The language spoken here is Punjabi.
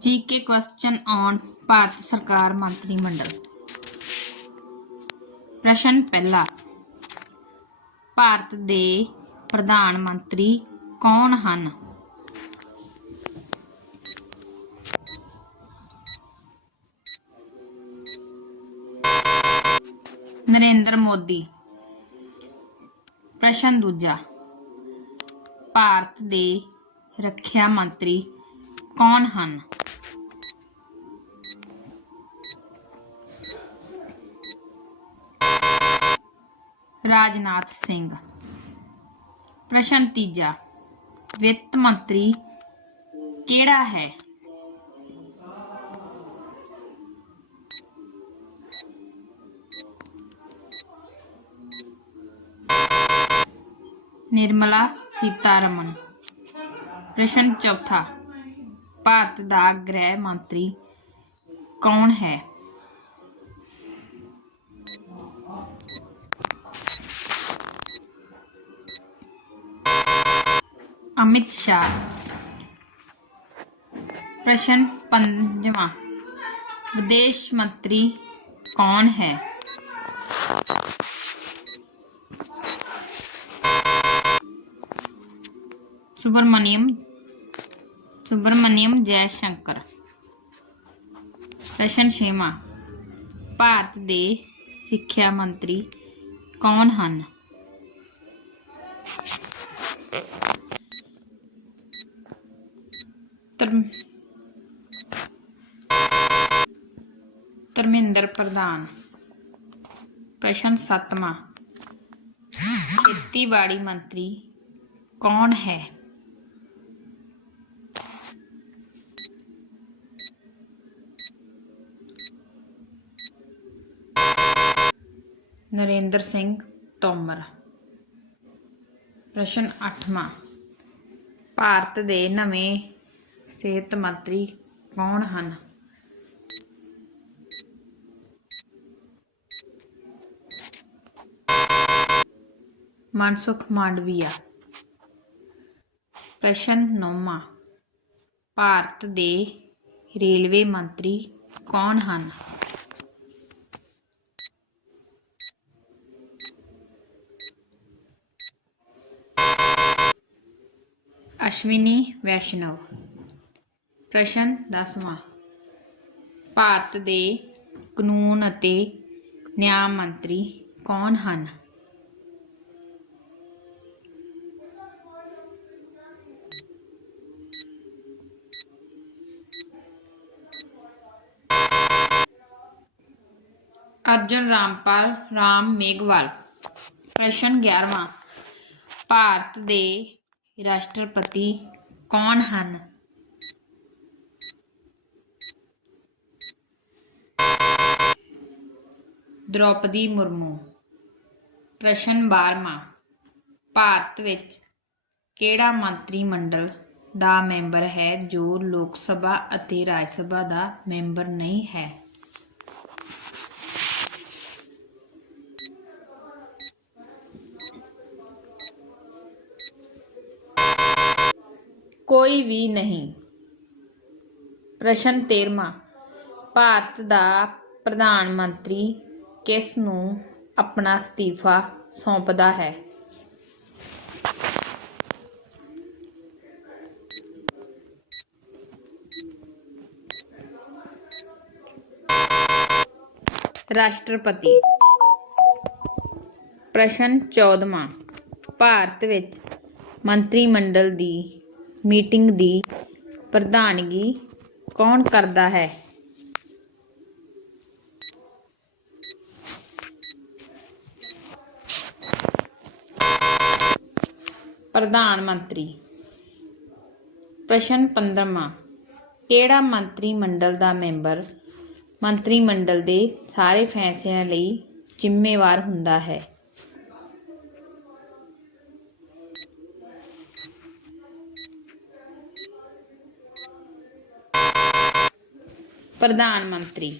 ਜੀਕੇ ਕੁਐਸਚਨ ਔਨ ਭਾਰਤ ਸਰਕਾਰ ਮੰਤਰੀ ਮੰਡਲ। ਪ੍ਰਸ਼ਨ ਪਹਿਲਾ, ਭਾਰਤ ਦੇ ਪ੍ਰਧਾਨ ਮੰਤਰੀ ਕੌਣ ਹਨ? ਨਰਿੰਦਰ ਮੋਦੀ। ਪ੍ਰਸ਼ਨ ਦੂਜਾ, ਭਾਰਤ ਦੇ ਰੱਖਿਆ ਮੰਤਰੀ ਕੌਣ ਹਨ? ਰਾਜਨਾਥ ਸਿੰਘ ਪ੍ਰਸ਼ਨ ਤੀਜਾ ਵਿੱਤ ਮੰਤਰੀ ਕਿਹੜਾ ਹੈ ਨਿਰਮਲਾ ਸੀਤਾਰਮਨ ਪ੍ਰਸ਼ਨ ਚੌਥਾ ਭਾਰਤ ਦਾ ਗ੍ਰਹਿ ਮੰਤਰੀ ਕੌਣ ਹੈ ਅਮਿਤ ਸ਼ਾਹ ਪ੍ਰਸ਼ਨ ਪੰਜਵਾਂ ਵਿਦੇਸ਼ ਮੰਤਰੀ ਕੌਣ ਹੈ ਸੁਬਰਮਨੀਅਮ ਸੁਬਰਮਨੀਅਮ ਜੈ ਸ਼ੰਕਰ ਪ੍ਰਸ਼ਨ ਛੇਵਾਂ ਭਾਰਤ ਦੇ ਸਿੱਖਿਆ ਮੰਤਰੀ ਕੌਣ ਹਨ ਧਰਮ ਧਰਮਿੰਦਰ ਪ੍ਰਧਾਨ। ਪ੍ਰਸ਼ਨ ਸੱਤਵਾਂ। ਖੇਤੀਬਾੜੀ ਮੰਤਰੀ ਕੌਣ ਹੈ? ਨਰਿੰਦਰ ਸਿੰਘ ਤੋਮਰ। ਪ੍ਰਸ਼ਨ 8ਵਾਂ ਭਾਰਤ ਦੇ ਨਵੇਂ ਸਿਹਤ ਮੰਤਰੀ ਕੌਣ ਹਨ? ਮਨਸੁਖ ਮਾਂਡਵੀਆ। ਪ੍ਰਸ਼ਨ 9ਵਾਂ ਭਾਰਤ ਦੇ ਰੇਲਵੇ ਮੰਤਰੀ ਕੌਣ ਹਨ? ਅਸ਼ਵਿਨੀ ਵੈਸ਼ਨਵ। ਪ੍ਰਸ਼ਨ 10ਵਾਂ ਭਾਰਤ ਦੇ ਕਾਨੂੰਨ ਅਤੇ ਨਿਆਂ ਮੰਤਰੀ ਕੌਣ ਹਨ? ਅਰਜੁਨ ਰਾਮਪਾਲ, ਰਾਮ ਮੇਘਵਾਲ। ਪ੍ਰਸ਼ਨ 11ਵਾਂ ਭਾਰਤ ਦੇ ਰਾਸ਼ਟਰਪਤੀ ਕੌਣ ਹਨ? ਦ੍ਰੋਪਦੀ ਮੁਰਮੂ। ਪ੍ਰਸ਼ਨ 12ਵਾਂ ਭਾਰਤ ਵਿੱਚ ਕਿਹੜਾ ਮੰਤਰੀ ਮੰਡਲ ਦਾ ਮੈਂਬਰ ਹੈ ਜੋ ਲੋਕ ਸਭਾ ਅਤੇ ਰਾਜ ਸਭਾ ਦਾ ਮੈਂਬਰ ਨਹੀਂ ਹੈ? ਕੋਈ ਵੀ ਨਹੀਂ। ਪ੍ਰਸ਼ਨ 13ਵਾਂ ਭਾਰਤ ਦਾ ਪ੍ਰਧਾਨ ਮੰਤਰੀ ਕਿਸ ਨੂੰ ਆਪਣਾ ਅਸਤੀਫਾ ਸੌਂਪਦਾ ਹੈ? ਰਾਸ਼ਟਰਪਤੀ। ਪ੍ਰਸ਼ਨ 14ਵਾਂ ਭਾਰਤ ਵਿੱਚ ਮੰਤਰੀ ਮੰਡਲ ਦੀ ਮੀਟਿੰਗ ਦੀ ਪ੍ਰਧਾਨਗੀ ਕੌਣ ਕਰਦਾ ਹੈ? ਪ੍ਰਧਾਨ ਮੰਤਰੀ। ਪ੍ਰਸ਼ਨ 15ਵਾਂ ਕਿਹੜਾ ਮੰਤਰੀ ਮੰਡਲ ਦਾ ਮੈਂਬਰ ਮੰਤਰੀ ਮੰਡਲ ਦੇ ਸਾਰੇ ਫੈਸਲਿਆਂ ਲਈ ਜ਼ਿੰਮੇਵਾਰ ਹੁੰਦਾ ਹੈ? ਪ੍ਰਧਾਨ ਮੰਤਰੀ